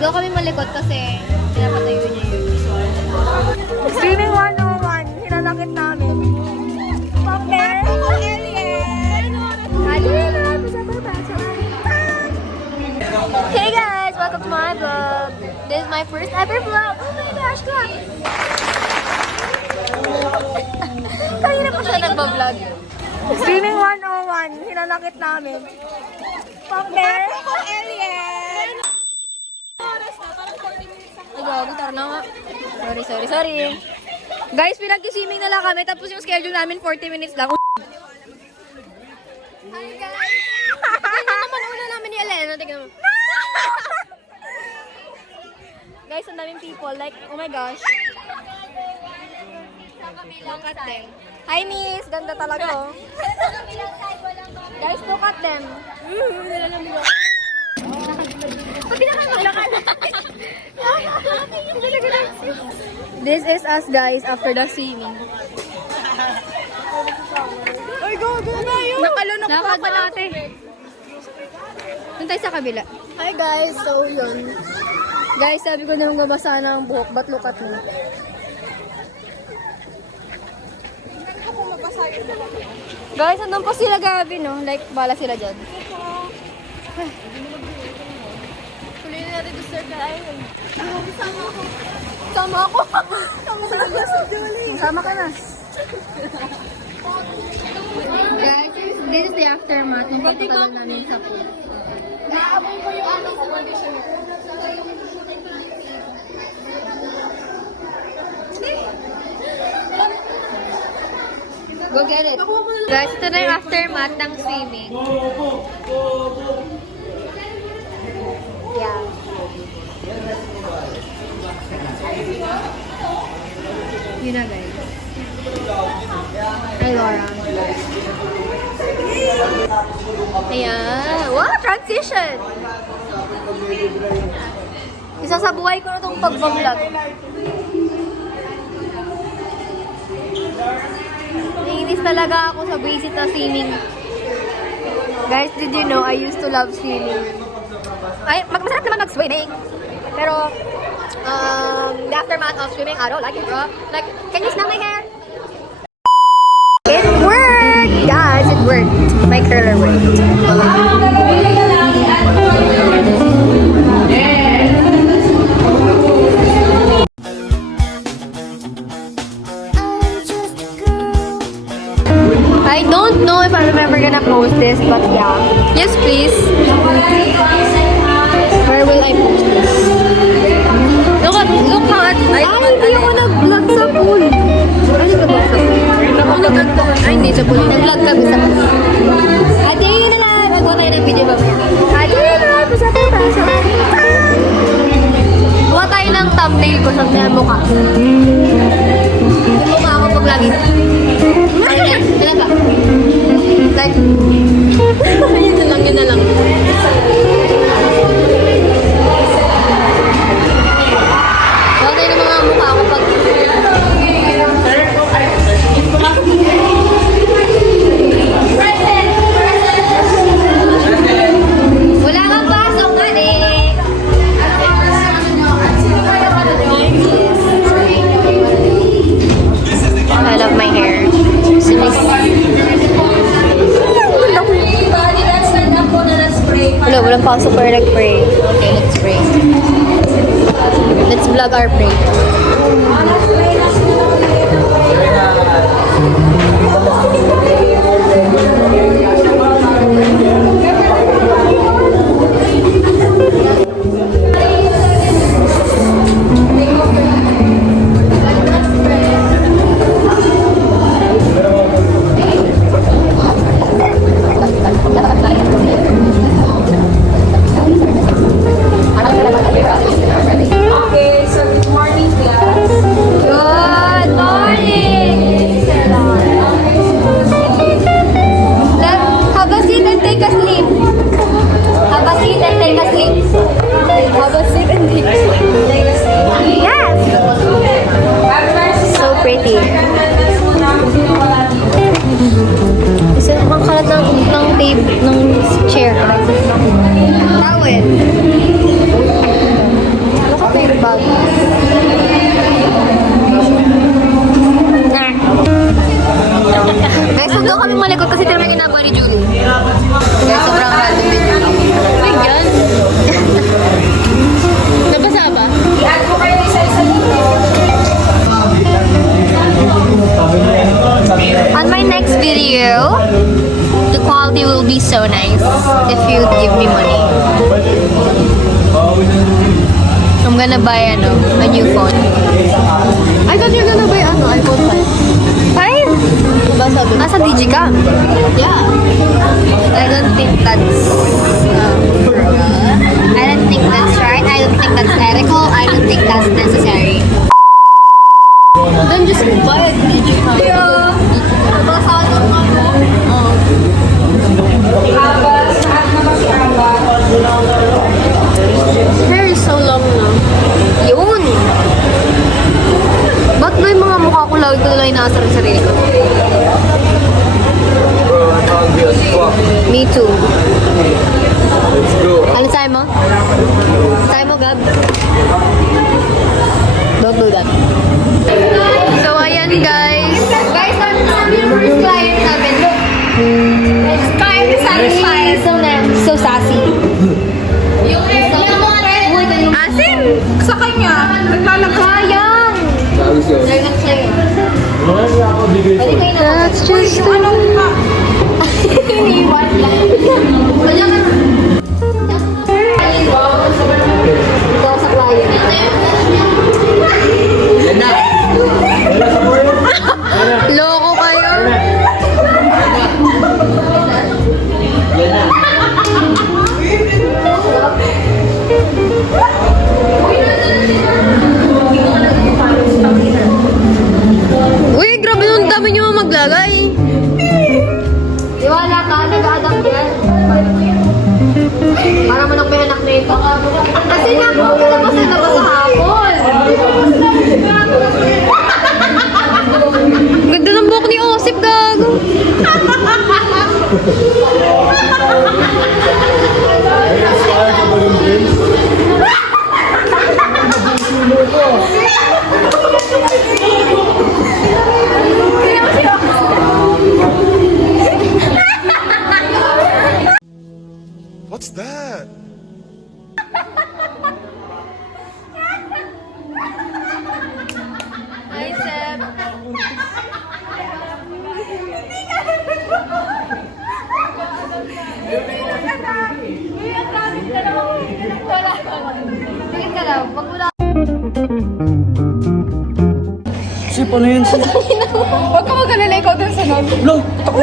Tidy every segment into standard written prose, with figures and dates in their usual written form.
Doon kami malikot kasi pinapatayo niya yun. Swimming 101. Hinanakit namin. Paper. Hey guys! Welcome to my vlog. This is my first ever vlog. Oh my gosh, clap! Kanina pa siya nagpa-vlog. Swimming 101. Hinanakit namin. Paper. Ay, gago, tara na nga. Sorry. Guys, pinag-swimming na lang kami, tapos yung schedule namin 40 minutes lang. Hi guys! Tingnan naman una namin ni Elena. Tingnan mo. Guys, ang daming people. Like, oh my gosh. Look at them. Hi, miss. Ganda talaga, oh. Guys, look at them. Nilalamig ako. Pati nakakalakan. This is us, guys, after the swimming. Ay, go tayo! Nakalunok pa natin. Doon tayo sa kabila. Hi, guys. So, yun. Guys, sabi ko na yung gabasa ng buhok, but look at me. Guys, andun pa sila gabi, no? Like, bala sila dyan. Tuloy na natin to surf na island. Sama ako. Sama ka na. Guys, this is the aftermath ng pagkakalan namin sa pool. Naabang ko yung ano sa condition. Go get it. Guys, ito na yung aftermath ng swimming. Yeah. Yun na, guys. Hi, Laura. Ayan. Wow, transition! Isa sa buhay ko na itong pag-vlog. Naiinis talaga ako sa basic na swimming. Guys, did you know I used to love swimming? Ay, masarap naman mag-swimming. Pero, the aftermath of swimming, I don't like it, bro. Like, can you smell my hair? It worked! Guys, it worked. My curler worked. I don't know if I'm ever gonna post this, but yeah. Yes, please. Where will I post this? Look how hindi ako nag-vlog sa pool. Ano nag-vlog sa pool? Ako nag-vlog. Ay, hindi sa pool. Nag-vlog kami sa pool. Ate, yun na lang. Magawa tayo ng video ba? Ate, yun na lang. Basta tayo tayo sa gawa tayo ng thumbnail ko sa mukha. Yung mukha ako pag lagi. Talaga. Like, yun na lang. Gawa tayo ng mga mukha ako pag... Wala kang pasok na eh. I love my hair. Wala, walang pasok or nag-pray. Okay, let's pray. Let's vlog our pray. Okay, so good morning, class. Good morning! Have a seat and take a sleep. Have a seat and take a sleep. Have a seat and take a sleep. Yes! So pretty. Isa ang kalat ng tape, ng chair. Towel. gonna buy, a new phone. I thought you're gonna buy iPhone 5. 5? Diba sabi? Nasa DG ka? Yeah. I don't think that's I don't think that's right. I don't think that's ethical. I don't think that's necessary. Then just buy a digital. Yeah. Masasalo nga mo. Hair is so long now. Yun. Ba't ba yung mga mukha ko lagi ko lang inaasar sa sarili ko? Me too. Ano sabi mo? Sabi mo, Gab? Don't do that. So, ayan guys. Guys, ano yung first client namin? Client is satisfied. So sassy. Asin! Sa kanya, Sayang! Sayang sa'yo. That's just the... Iniwan lang. Wala ka na. Ikaw sa client. Loko kayo. Uy, grabe nung dami niyo maglagay. Iwala ka, nag-adapt yan. Para manok may anak na ito. Kasi nga po, kalabas na labas sa hapon. Ganda ng buhok ni Osip, gago. What's that? Hi, Seb. Tingin ka lang, wag mo lang. Sip, ano yun? Sip? huwag ka mag-alala, ikaw dun sa nod. Lo, tako.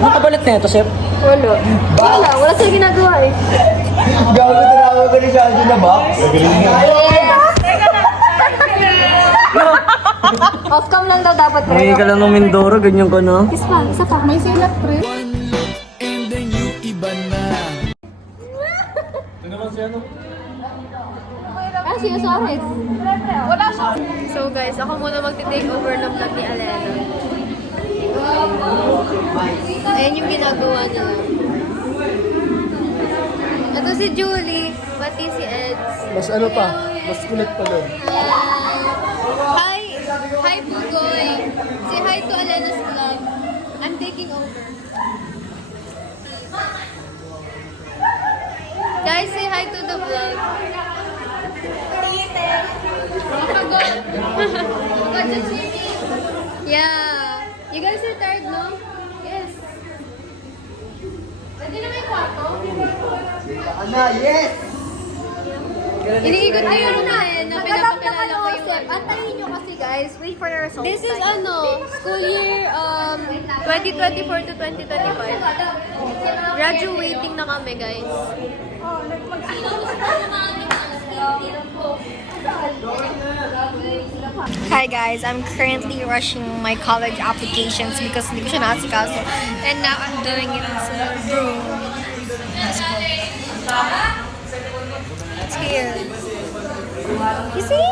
Nakabalit na ito, Sip. Wala sila ginagawa eh. Gago, tinawa ka ni Sandy na box. Off-cam lang daw dapat. Ngayon ka lang ng Mindoro, ganyan ka na. Isa pa, isa pa. May silat, pre. Ah, siya sorry. Wala siya. So guys, ako muna magti-take over ng vlog ni Alena. Ayan yung ginagawa nila. Ito si Julie, pati si Eds. Mas ano pa? Mas kulit pa doon. Hi! Hi Pugoy! Say hi to Alena's vlog. I'm taking over. Guys, say hi to the vlog. Yeah. You guys are tired, no? Yes. Pwede na may kwarto? Ana, yes! Iniikot kayo na eh, na pinapakilala ko yung Antayin nyo kasi guys. Wait for the results. This is school year 2024 to 2025. Graduating na kami, guys. Hi guys, I'm currently rushing my college applications because hindi ko siya naasikaso. And now I'm doing it in room. It's here. You see?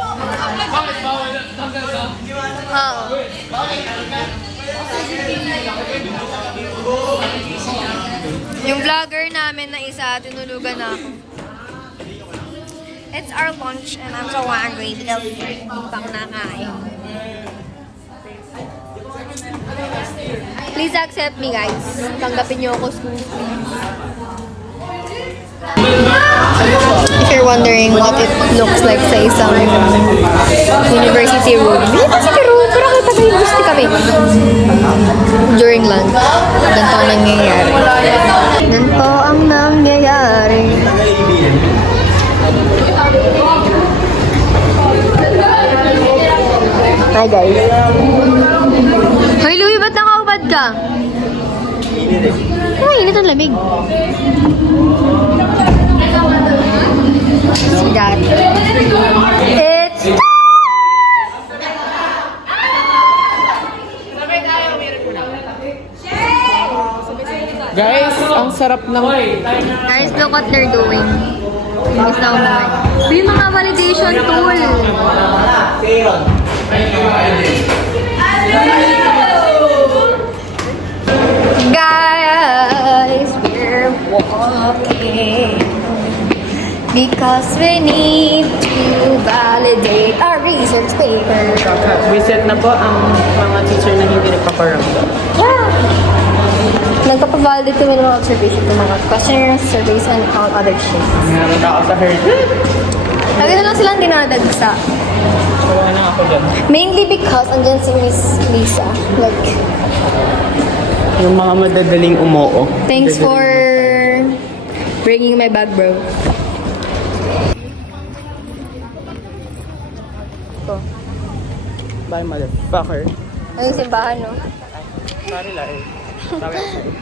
Oh. Yung vlogger namin na isa, tinulugan na ako. It's our lunch and I'm so hungry because hindi pa ako nakain. Please accept me guys. Tanggapin niyo ako school fees. If you're wondering what it looks like sa isang university room. University room? Pero kita sa university kami. During lunch. Ganito ang nangyayari. Ganito ang nangyayari. Hi guys. Hoy Louie, ba't nakaubad ka? Ay, init ang lamig. See that? It's... Guys, ang sarap ng... Guys, look what they're doing. Imbis na umuwi. May mga validation tool. Guys, we're walking because we need to validate our research paper. Reset na po ang mga teacher na hindi nagpaparamdam. Yeah. Nagpapavalidate kami ng mga observation ng mga questionnaires, surveys, and all other shit. Meron ako sa herd. Lagi na lang silang dinadagsa. Wala na ako dyan. Mainly because andyan si Miss Lisa. Like, Yung mga madadaling umoo. thanks for bringing my bag, bro. Bye, motherfucker. Ano yung simbahan, no? Sorry lang eh. Sabi ako sa'yo.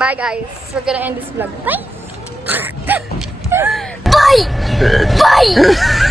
Bye, guys. We're gonna end this vlog. Bye! Bye! Bye!